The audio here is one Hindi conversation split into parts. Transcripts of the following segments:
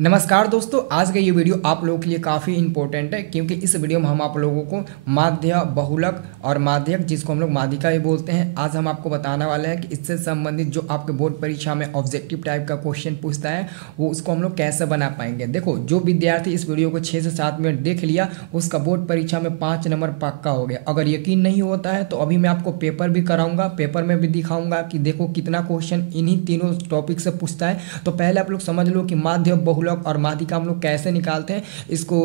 नमस्कार दोस्तों, आज का ये वीडियो आप लोगों के लिए काफ़ी इंपॉर्टेंट है क्योंकि इस वीडियो में हम आप लोगों को माध्य, बहुलक और माध्यक, जिसको हम लोग माध्यिका भी बोलते हैं, आज हम आपको बताने वाले हैं कि इससे संबंधित जो आपके बोर्ड परीक्षा में ऑब्जेक्टिव टाइप का क्वेश्चन पूछता है वो उसको हम लोग कैसे बना पाएंगे। देखो, जो विद्यार्थी इस वीडियो को 6 से 7 मिनट देख लिया उसका बोर्ड परीक्षा में 5 नंबर पक्का हो गया। अगर यकीन नहीं होता है तो अभी मैं आपको पेपर भी कराऊंगा, पेपर में भी दिखाऊंगा कि देखो कितना क्वेश्चन इन्हीं तीनों टॉपिक से पूछता है। तो पहले आप लोग समझ लो कि माध्य, बहुलक और माध्यिका हम लोग कैसे निकालते हैं, इसको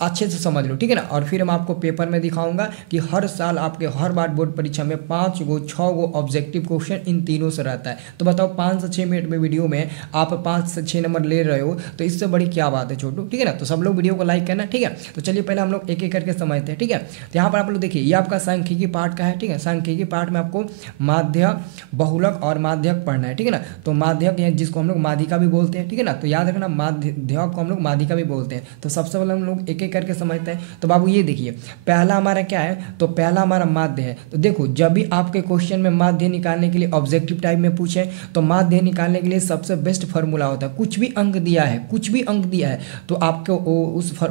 अच्छे से समझ लो, ठीक है ना। और फिर हम आपको पेपर में दिखाऊंगा कि हर साल आपके हर बार बोर्ड परीक्षा में 5 गो 6 गो ऑब्जेक्टिव क्वेश्चन इन तीनों से रहता है। तो बताओ 5 से 6 मिनट में वीडियो में आप 5 से 6 नंबर ले रहे हो तो इससे बड़ी क्या बात है छोटू, ठीक है ना। तो सब लोग वीडियो को लाइक करना, ठीक है। तो चलिए पहले हम लोग एक एक करके समझते हैं, ठीक है। तो यहाँ पर आप लोग देखिए, ये आपका सांख्यिकी पार्ट का है, ठीक है। सांख्यिकी पार्ट में आपको माध्य, बहुलक और माध्यक पढ़ना है, ठीक है ना। तो माध्यक जिसको हम लोग माध्यिका भी बोलते हैं, ठीक है ना। तो याद रखना, माध्यक को हम लोग माध्यिका भी बोलते हैं। तो सबसे पहले हम लोग एक एक करके समझते हैं। तो बाबू ये देखिए, पहला हमारा क्या है, तो पहला हमारा माध्य है। तो देखो, जब भी आपके क्वेश्चन में माध्य निकालने के लिए ऑब्जेक्टिव टाइप में पूछे तो माध्य निकालने के लिए सबसे बेस्ट फार्मूला होता है, कुछ भी अंक दिया है, कुछ भी अंक दिया है तो आपको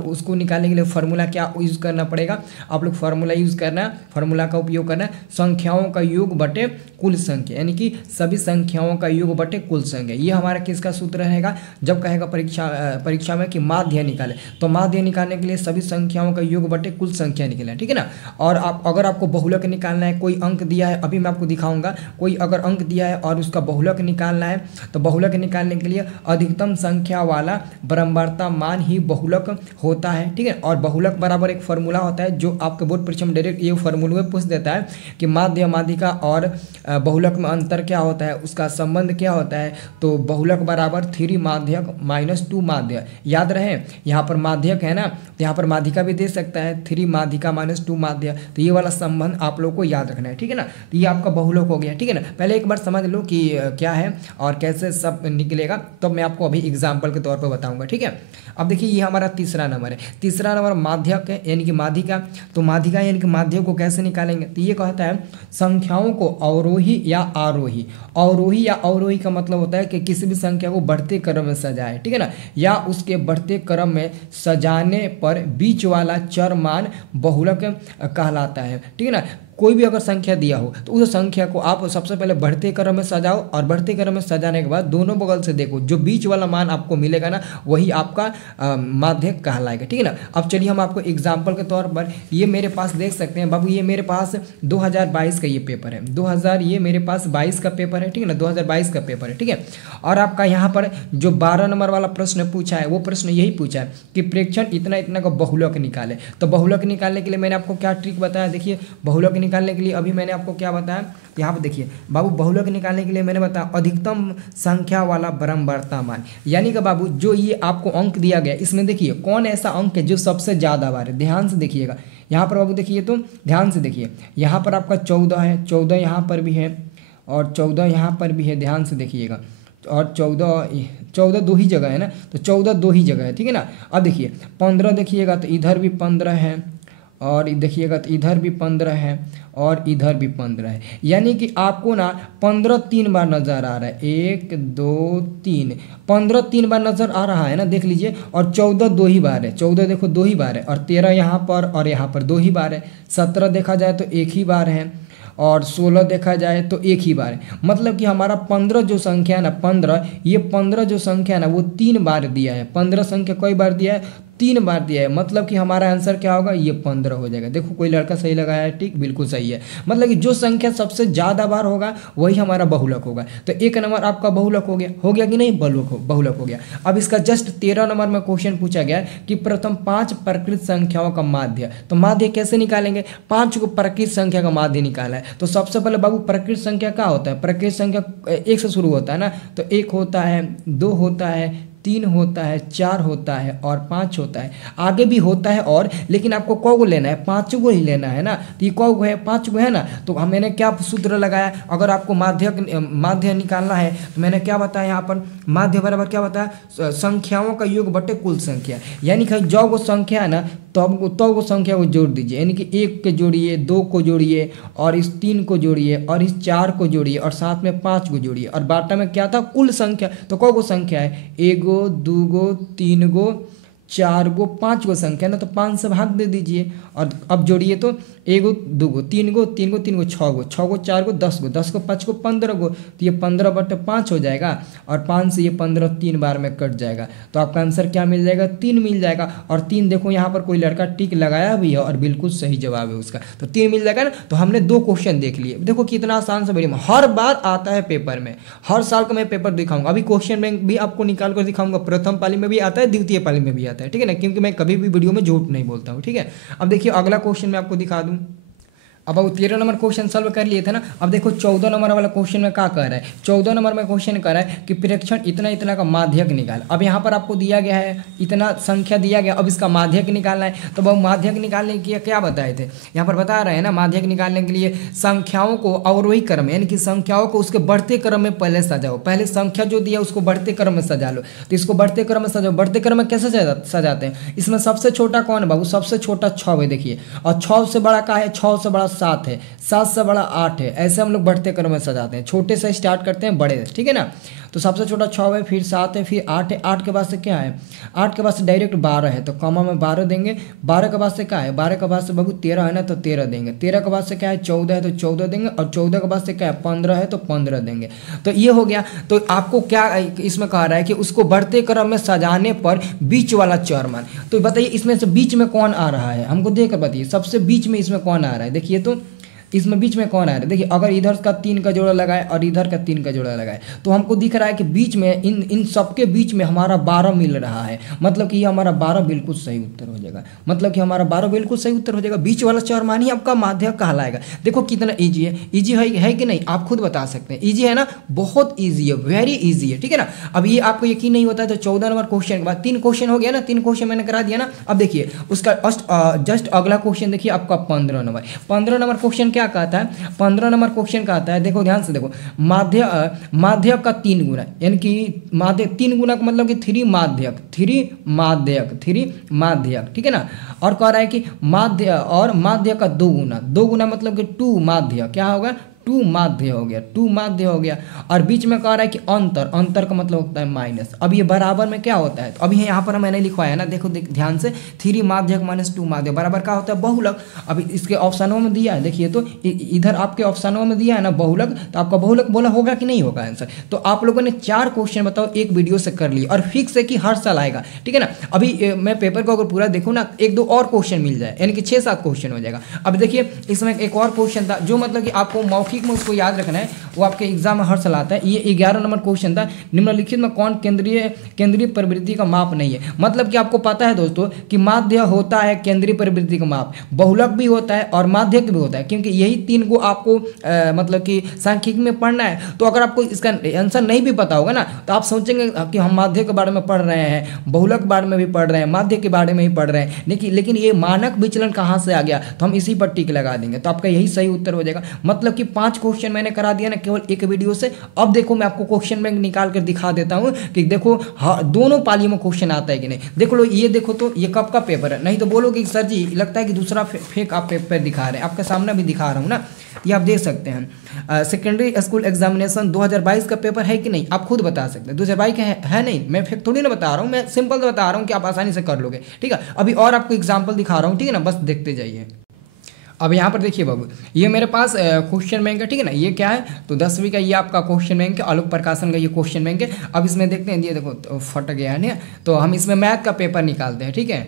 उसको निकालने के लिए फार्मूला क्या यूज करना पड़ेगा, आप लोग फार्मूला यूज करना, फार्मूला का उपयोग करना, संख्याओं का योग बटे कुल संख्या, यानी कि सभी संख्याओं का योग बटे कुल संख्या। ये हमारा किसका सूत्र रहेगा, जब कहेगा परीक्षा में कि माध्य निकाले तो माध्य निकालने के लिए सभी संख्याओं का योग बटे कुल संख्या निकले, ठीक है ना। और अगर आपको बहुलक निकालना है, कोई अंक दिया है, अभी मैं आपको दिखाऊंगा, कोई अगर अंक दिया है और उसका बहुलक निकालना है तो बहुलक निकालने के लिए अधिकतम संख्या वाला बराबरता मान ही बहुलक होता है, ठीक है। और बहुलक बराबर एक फार्मूला होता है जो आपके बोर्ड परीक्षा में डायरेक्ट ये फार्मूला पूछ देता है कि माध्य, माध्यिका और बहुलक में अंतर क्या होता है, उसका संबंध क्या होता है। तो बहुलक बराबर 3 माध्यक माइनस 2 माध्य, याद रहे यहाँ पर माध्यक है ना, तो यहाँ पर माध्यिका भी दे सकता है, 3 माध्यिका माइनस 2 माध्य। तो ये वाला संबंध आप लोग को याद रखना है, ठीक है ना। तो ये आपका बहुलक हो गया, ठीक है ना। पहले एक बार समझ लो कि क्या है और कैसे सब निकलेगा, तो मैं आपको अभी एग्जाम्पल के तौर पर बताऊंगा, ठीक है। अब देखिए, ये हमारा तीसरा नंबर है, तीसरा नंबर माध्यक है यानी कि माध्यिका। तो माध्यिका यानी कि माध्यक को कैसे निकालेंगे, तो ये कहता है संख्याओं को अवरोही या आरोही, अवरोही या अवरोही का मतलब होता है कि किसी भी संख्या को बढ़ते क्रम में सजाए, ठीक है ना, या उसके बढ़ते क्रम में सजाने पर बीच वाला चर मान बहुलक कहलाता है, ठीक है ना। कोई भी अगर संख्या दिया हो तो उस संख्या को आप सबसे पहले बढ़ते क्रम में सजाओ और बढ़ते क्रम में सजाने के बाद दोनों बगल से देखो, जो बीच वाला मान आपको मिलेगा ना वही आपका माध्यक कहलाएगा, ठीक है ना। अब चलिए हम आपको एग्जाम्पल के तौर पर, ये मेरे पास देख सकते हैं बाबू, ये मेरे पास 2022 का ये पेपर है, 2000 ये मेरे पास 22 का पेपर है, ठीक है ना, 2022 का पेपर है, ठीक है। और आपका यहाँ पर जो 12 नंबर वाला प्रश्न पूछा है वो प्रश्न यही पूछा है कि प्रेक्षण इतना इतना का बहुलक निकाले। तो बहुलक निकालने के लिए मैंने आपको क्या ट्रिक बताया, देखिए बहुलक निकालने के लिए अभी मैंने आपको क्या बताया, तो यहाँ पर देखिए बाबू, बहुलक निकालने के लिए मैंने बताया अधिकतम संख्या वाला बराबरता मान, यानी कि बाबू जो ये आपको अंक दिया गया इसमें देखिए कौन ऐसा अंक है जो सबसे ज़्यादा बार है, ध्यान से देखिएगा। यहाँ पर बाबू देखिए, तो ध्यान से देखिए, यहाँ पर आपका 14 है, 14 यहाँ पर भी है और 14 यहाँ पर भी है, ध्यान से देखिएगा। और 14 दो ही जगह है ना, तो 14 दो ही जगह है, ठीक है ना। अब देखिए 15 देखिएगा तो इधर भी 15 है और देखिएगा तो इधर भी 15 है और इधर भी 15 है, यानी कि आपको ना 15 3 बार नज़र आ रहा है, 1 2 3, 15 3 बार नज़र आ रहा है ना, देख लीजिए। और 14 दो ही बार है, 14 देखो 2 ही बार है, और 13 यहाँ पर और यहाँ पर 2 ही बार है, 17 देखा जाए तो 1 ही बार है और 16 देखा जाए तो 1 ही बार है। मतलब कि हमारा 15 जो संख्या है ना, 15, ये 15 जो संख्या है ना वो 3 बार दिया है, 15 संख्या कई बार दिया है, 3 बार दिया है। मतलब कि हमारा आंसर क्या होगा, ये 15 हो जाएगा। देखो कोई लड़का सही लगाया है, ठीक, बिल्कुल सही है। मतलब कि जो संख्या सबसे ज़्यादा बार होगा वही हमारा बहुलक होगा। तो 1 नंबर आपका बहुलक हो गया कि नहीं, बहुलक हो गया। अब इसका जस्ट 13 नंबर में क्वेश्चन पूछा गया कि प्रथम 5 प्रकृत संख्याओं का माध्य। तो माध्य कैसे निकालेंगे, 5 को प्रकृत संख्या का माध्य निकाला है। तो सबसे पहले बाबू प्रकृत संख्या क्या होता है, प्रकृत संख्या 1 से शुरू होता है ना, तो 1 होता है, 2 होता है, 3 होता है, 4 होता है और 5 होता है। आगे भी होता है और, लेकिन आपको कौ को लेना है, 5 को ही लेना है ना। तो ये कौ है, 5 को है ना। तो मैंने क्या सूत्र लगाया, अगर आपको माध्य निकालना है तो मैंने क्या बताया यहाँ पर, माध्य बराबर क्या बताया, संख्याओं का योग बटे कुल संख्या, यानी कि जो वो संख्या है ना तो वो संख्या को जोड़ दीजिए, यानी कि 1 के जोड़िए, 2 को जोड़िए और इस 3 को जोड़िए और इस 4 को जोड़िए और साथ में 5 को जोड़िए, और बाटा में क्या था, कुल संख्या। तो कौ को संख्या है, 1 दो गो, तीन गो, चार गो, पाँच गो संख्या ना, तो 5 से भाग दे दीजिए और अब जोड़िए तो एगो, दो गो, तीन गो, तीन गो, तीन गो, छः गो, छः गो, चार गो, 10 गो, 10 गो, 5 गो, 15 गो, तो ये 15/5 हो जाएगा और 5 से ये 15 3 बार में कट जाएगा, तो आपका आंसर क्या मिल जाएगा? 3 मिल जाएगा। और 3 देखो यहाँ पर कोई लड़का टिक लगाया भी है और बिल्कुल सही जवाब है उसका, तो 3 मिल जाएगा ना। तो हमने 2 क्वेश्चन देख लिए। देखो कितना आसान सा वीडियो, हर बार आता है पेपर में, हर साल का मैं पेपर दिखाऊंगा। अभी क्वेश्चन बैंक भी आपको निकाल कर दिखाऊंगा, प्रथम पाली में भी आता है, द्वितीय पाली में भी आता है, ठीक है ना, क्योंकि मैं कभी भी वीडियो में झूठ नहीं बोलता हूँ, ठीक है। अब देखिए अगला क्वेश्चन मैं आपको दिखा दूँ। अब वो 13 नंबर क्वेश्चन सॉल्व कर लिए थे ना। अब देखो 14 नंबर वाला क्वेश्चन में क्या कह रहा है? 14 नंबर में क्वेश्चन कह रहा है कि प्रेक्षण इतना इतना का माध्यक निकाल। अब यहाँ पर आपको दिया गया है, इतना संख्या दिया गया, अब इसका माध्यक निकालना है। तो वह माध्यक निकालने के लिए क्या बताए थे? यहाँ पर बता रहे हैं ना, माध्यक निकालने के लिए संख्याओं को अवरोही क्रम में, यानी कि संख्याओं को उसके बढ़ते क्रम में पहले सजाओ। पहले संख्या जो दिया उसको बढ़ते क्रम में सजा लो। तो इसको बढ़ते क्रम में सजाओ। बढ़ते क्रम में कैसे सजाते हैं? इसमें सबसे छोटा कौन है बाबू? सबसे छोटा 6 है, देखिए। और 6 से बड़ा क्या है? 6 से बड़ा 7 है, 7 से बड़ा 8 है। ऐसे हम लोग बढ़ते क्रम में सजाते हैं, छोटे से स्टार्ट करते हैं बड़े, ठीक है ना। तो सबसे छोटा 6 है, फिर 7 है, फिर 8 है। 8 के बाद से क्या है? 8 के बाद से डायरेक्ट 12 है, तो कॉमा में 12 देंगे। 12 के बाद से क्या है? 12 के बाद से बाबू 13 है ना, तो 13 देंगे। 13 के बाद से क्या है? 14 है, तो 14 देंगे। और 14 के बाद से क्या है? 15 है, तो 15 देंगे। तो ये हो गया। तो आपको क्या इसमें कहा रहा है कि उसको बढ़ते क्रम में सजाने पर बीच वाला चर मान। तो बताइए इसमें से बीच में कौन आ रहा है? हमको देख कर बताइए, सबसे बीच में इसमें कौन आ रहा है? देखिए तो इसमें बीच में कौन आ रहा है? देखिए अगर इधर का 3 का जोड़ा लगाए और इधर का 3 का जोड़ा लगाए, तो हमको दिख रहा है कि बीच में इन सबके बीच में हमारा 12 मिल रहा है। मतलब कि ये हमारा 12 बिल्कुल सही उत्तर हो जाएगा। मतलब कि हमारा 12 बिल्कुल सही उत्तर हो जाएगा। बीच वाला चरमान ही आपका माध्यक कहलाएगा। देखो कितना ईजी है। ईजी है कि नहीं? आप खुद बता सकते हैं। ईजी है ना? बहुत ईजी है, वेरी ईजी है, ठीक है ना। अब ये आपको यकीन नहीं होता है तो 14 नंबर क्वेश्चन के बाद 3 क्वेश्चन हो गया ना, 3 क्वेश्चन मैंने करा दिया ना। अब देखिए उसका जस्ट अगला क्वेश्चन देखिए आपका 15 नंबर। 15 नंबर क्वेश्चन क्या कहता है? 15 नंबर क्वेश्चन का आता है, देखो ध्यान से देखो, माध्यक का 3 गुना, यानी कि माध्यक 3 गुना का मतलब कि 3 माध्यक, ठीक है ना। और कह रहा है कि माध्य का 2 गुना, 2 गुना मतलब कि 2 माध्य, क्या होगा? 2 माध्य हो गया, 2 माध्य हो गया। और बीच में कह रहा है कि अंतर का मतलब होता है माइनस। अब ये बराबर में क्या होता है? तो अभी यहाँ पर मैंने लिखवाया ना, देखो ध्यान से, 3 माध्यक माइनस 2 माध्यक बराबर क्या होता है? बहुलक। अभी इसके ऑप्शनों में दिया है, देखिए तो इधर आपके ऑप्शनों में दिया है ना बहुलक, तो आपका बहुलक बोला होगा कि नहीं होगा आंसर? तो आप लोगों ने 4 क्वेश्चन बताओ एक वीडियो से कर लिए और फिक्स है कि हर साल आएगा, ठीक है ना। अभी मैं पेपर को अगर पूरा देखूँ ना, 1-2 और क्वेश्चन मिल जाए, यानी कि 6-7 क्वेश्चन हो जाएगा। अब देखिए इसमें एक और क्वेश्चन था जो मतलब कि आपको मौखिक में उसको याद रखना है, वो आपके एग्जाम में हर साल आता है। ये 11 नंबर क्वेश्चन था, निम्नलिखित में कौन केंद्रीय प्रवृत्ति का माप नहीं है? मतलब कि आपको पता है दोस्तों कि माध्य होता है केंद्रीय प्रवृत्ति का माप, बहुलक भी होता है और माध्यक भी होता है, क्योंकि यही 3 को आपको मतलब कि सांख्यिकी में पढ़ना है। तो अगर आपको इसका आंसर नहीं भी पता होगा ना, तो आप सोचेंगे कि हम माध्यक के बारे में पढ़ रहे हैं, बहुलक के बारे में भी पढ़ रहे हैं, माध्यक के बारे में ही पढ़ रहे हैं, लेकिन ये मानक विचलन कहाँ से आ गया? तो हम इसी पर टिक लगा देंगे, तो आपका यही सही उत्तर हो जाएगा। मतलब कि 5 क्वेश्चन मैंने करा दिया ना केवल एक वीडियो से। अब देखो मैं आपको क्वेश्चन बैंक निकाल कर दिखा देता हूं कि देखो दोनों पालियों में क्वेश्चन आता है कि नहीं। देखो लो, ये देखो तो ये कब का पेपर है? नहीं तो बोलोगे सर जी लगता है कि दूसरा फेक आप पेपर दिखा रहे हैं। आपके सामने भी दिखा रहा हूं ना, ये आप देख सकते हैं। सेकेंडरी स्कूल एग्जामिनेशन 2022 का पेपर है कि नहीं? आप खुद बता सकते हैं। 2022 का है नहीं, मैं फेक थोड़ी ना बता रहा हूँ, मैं सिंपल बता रहा हूँ कि आप आसानी से कर लोगे, ठीक है। अभी और आपको एग्जाम्पल दिखा रहा हूँ, ठीक है ना, बस देखते जाइए। अब यहाँ पर देखिए बाबू, ये मेरे पास क्वेश्चन बैंक है, ठीक है ना। ये क्या है? तो 10वीं का ये आपका क्वेश्चन बैंक है, आलोक प्रकाशन का ये क्वेश्चन बैंक है। अब इसमें देखते हैं, ये देखो तो फट गया है ना, तो हम इसमें मैथ का पेपर निकालते हैं, ठीक है।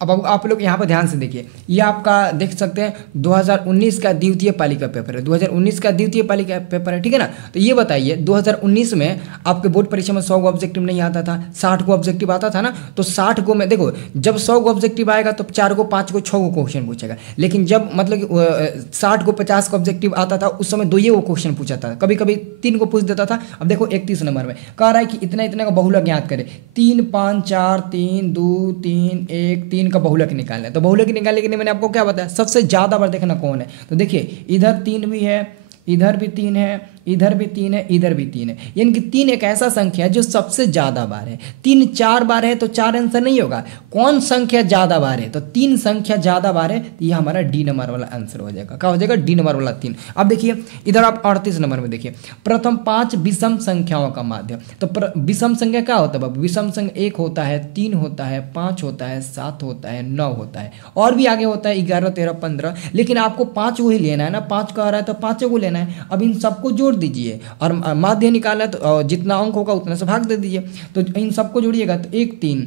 अब आप लोग यहाँ पर ध्यान से देखिए, ये आपका देख सकते हैं 2019 का द्वितीय पाली का पेपर है, 2019 का द्वितीय पाली का पेपर है, ठीक है ना। तो ये बताइए 2019 में आपके बोर्ड परीक्षा में 100 को ऑब्जेक्टिव नहीं आता था, 60 को ऑब्जेक्टिव आता था ना। तो 60 को में देखो, जब 100 को ऑब्जेक्टिव आएगा तो 4 को 5 को 6 को क्वेश्चन पूछेगा। लेकिन जब मतलब कि 60 को 50 को ऑब्जेक्टिव आता था, उस समय 2 ही वो क्वेश्चन पूछा था, कभी कभी 3 को पूछ देता था। अब देखो 31 नंबर में कह रहा है कि इतना इतना का बहुलक ज्ञात करे, 3 5 4 3 2 3 1 3 का बहुलक निकालना है। तो बहुलक निकालने के लिए मैंने आपको क्या बताया? सबसे ज्यादा बार देखना कौन है। तो देखिए इधर 3 भी है, इधर भी 3 है, इधर भी 3 है, इधर भी 3 है, यानी कि 3 एक ऐसा संख्या है जो सबसे ज़्यादा बार है। 3 4 बार है तो 4 आंसर नहीं होगा। कौन संख्या ज़्यादा बार है, तो 3 संख्या ज़्यादा बार है, तो ये हमारा डी नंबर वाला आंसर हो जाएगा। क्या हो जाएगा, डी नंबर वाला 3। अब देखिए इधर आप 38 नंबर में देखिए, प्रथम 5 विषम संख्याओं का माध्य। तो विषम संख्या क्या होता है बाबू, विषम संख्या 1 होता है, 3 होता है, 5 होता है, 7 होता है, 9 होता है, और भी आगे होता है 11 13 15, लेकिन आपको 5 को ही लेना है ना, 5 का आ रहा है तो 5 को लेना है। अब इन सबको जोड़ दीजिए और माध्य निकालना है, तो जितना अंक होगा उतना से भाग दे दीजिए। तो इन सबको जोड़िएगा तो 1 3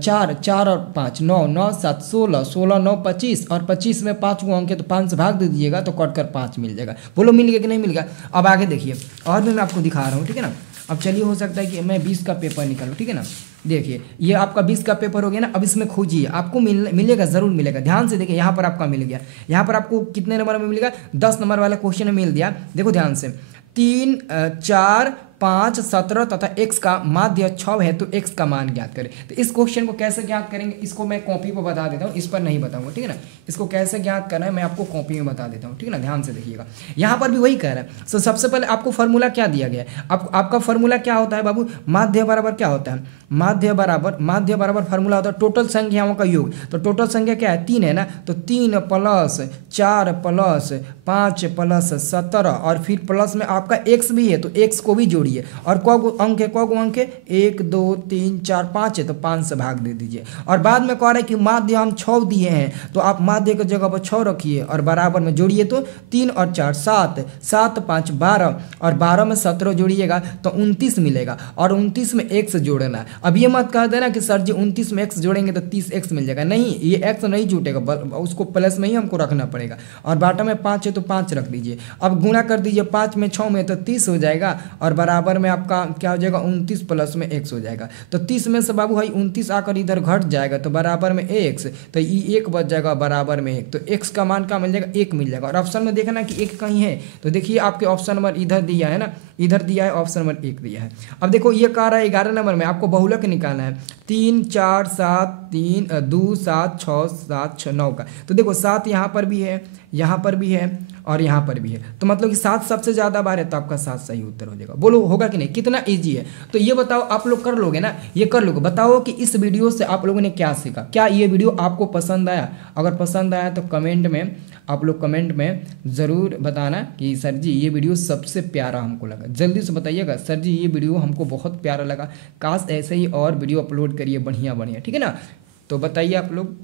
4 4 और 5 9 9 7 16 16 9 25, और 25 में 5 को अंक है तो 5 से भाग दे दीजिएगा तो कट कर 5 मिल जाएगा। बोलो मिल गया कि नहीं मिल गया। अब आगे देखिए और भी मैं आपको दिखा रहा हूँ, ठीक है ना। अब चलिए हो सकता है कि मैं 20 का पेपर निकालूँ, ठीक है ना। देखिए ये आपका 20 का पेपर हो गया ना। अब इसमें खोजिए, आपको मिलेगा, ज़रूर मिलेगा। ध्यान से देखिए, यहाँ पर आपका मिल गया, यहाँ पर आपको कितने नंबर में मिलेगा, 10 नंबर वाला क्वेश्चन मिल दिया। देखो ध्यान से, 3 4 5 17 तथा x का माध्य 6 है तो x का मान ज्ञात करें। तो इस क्वेश्चन को कैसे ज्ञात करेंगे, इसको मैं कॉपी पर बता देता हूँ, इस पर नहीं बताऊंगा, ठीक है ना। इसको कैसे ज्ञात करना है मैं आपको कॉपी में बता देता हूँ, ठीक है ना। ध्यान से देखिएगा, यहाँ पर भी वही कह रहा है। तो सबसे पहले आपको फॉर्मूला क्या दिया गया है, आपका फॉर्मूला क्या होता है बाबू, माध्य बराबर क्या होता है, माध्य बराबर फार्मूला होता है टोटल संख्याओं का योग। तो टोटल संख्या क्या है, 3 है ना, तो 3 प्लस 4 प्लस 5 प्लस 17, और फिर प्लस में आपका x भी है तो x को भी जोड़िए, और को अंक है, को अंक है 1 2 3 4 5 है तो 5 से भाग दे दीजिए। और बाद में कह रहा है कि माध्य हम 6 दिए हैं, तो आप माध्य की जगह पर 6 रखिए और बराबर में जोड़िए, तो 3 और 4 7 7 5 12, और 12 में 17 जोड़िएगा तो 29 मिलेगा, और 29 में x जोड़ना। अब ये मत कह देना कि सर जी 29 में x जोड़ेंगे तो 30x मिल जाएगा, नहीं, ये x नहीं जुटेगा, उसको प्लस में ही हमको रखना पड़ेगा। और बाटा में 5 है तो 5 रख दीजिए। अब गुणा कर दीजिए 5 में 6 में तो 30 हो जाएगा, और बराबर में आपका क्या हो जाएगा, 29 प्लस में x हो जाएगा। तो 30 में से बाबू भाई 29 आकर इधर घट जाएगा तो बराबर में x, तो ये 1 बच जाएगा बराबर में 1, तो x का मान क्या मिल जाएगा, 1 मिल जाएगा। और ऑप्शन में देखना कि 1 कहीं है, तो देखिए आपके ऑप्शन नंबर इधर दिया है ना, इधर दिया है, ऑप्शन नंबर 1 दिया है। अब देखो ये कह रहा है 11 नंबर में आपको बहुलक निकालना है, 3 4 7 3 2 7 6 7 6 9 का। तो देखो 7 यहाँ पर भी है, यहाँ पर भी है, और यहाँ पर भी है, तो मतलब कि 7 सबसे ज़्यादा बार है, तो आपका 7 सही उत्तर हो जाएगा। बोलो होगा कि नहीं, कितना इजी है। तो ये बताओ आप लोग कर लोगे ना, ये कर लोगे। बताओ कि इस वीडियो से आप लोगों ने क्या सीखा, क्या ये वीडियो आपको पसंद आया। अगर पसंद आया तो कमेंट में आप लोग कमेंट में ज़रूर बताना कि सर जी ये वीडियो सबसे प्यारा हमको लगा। जल्दी से बताइएगा सर जी ये वीडियो हमको बहुत प्यारा लगा, काश ऐसे ही और वीडियो अपलोड करिए बढ़िया बढ़िया, ठीक है ना। तो बताइए आप लोग।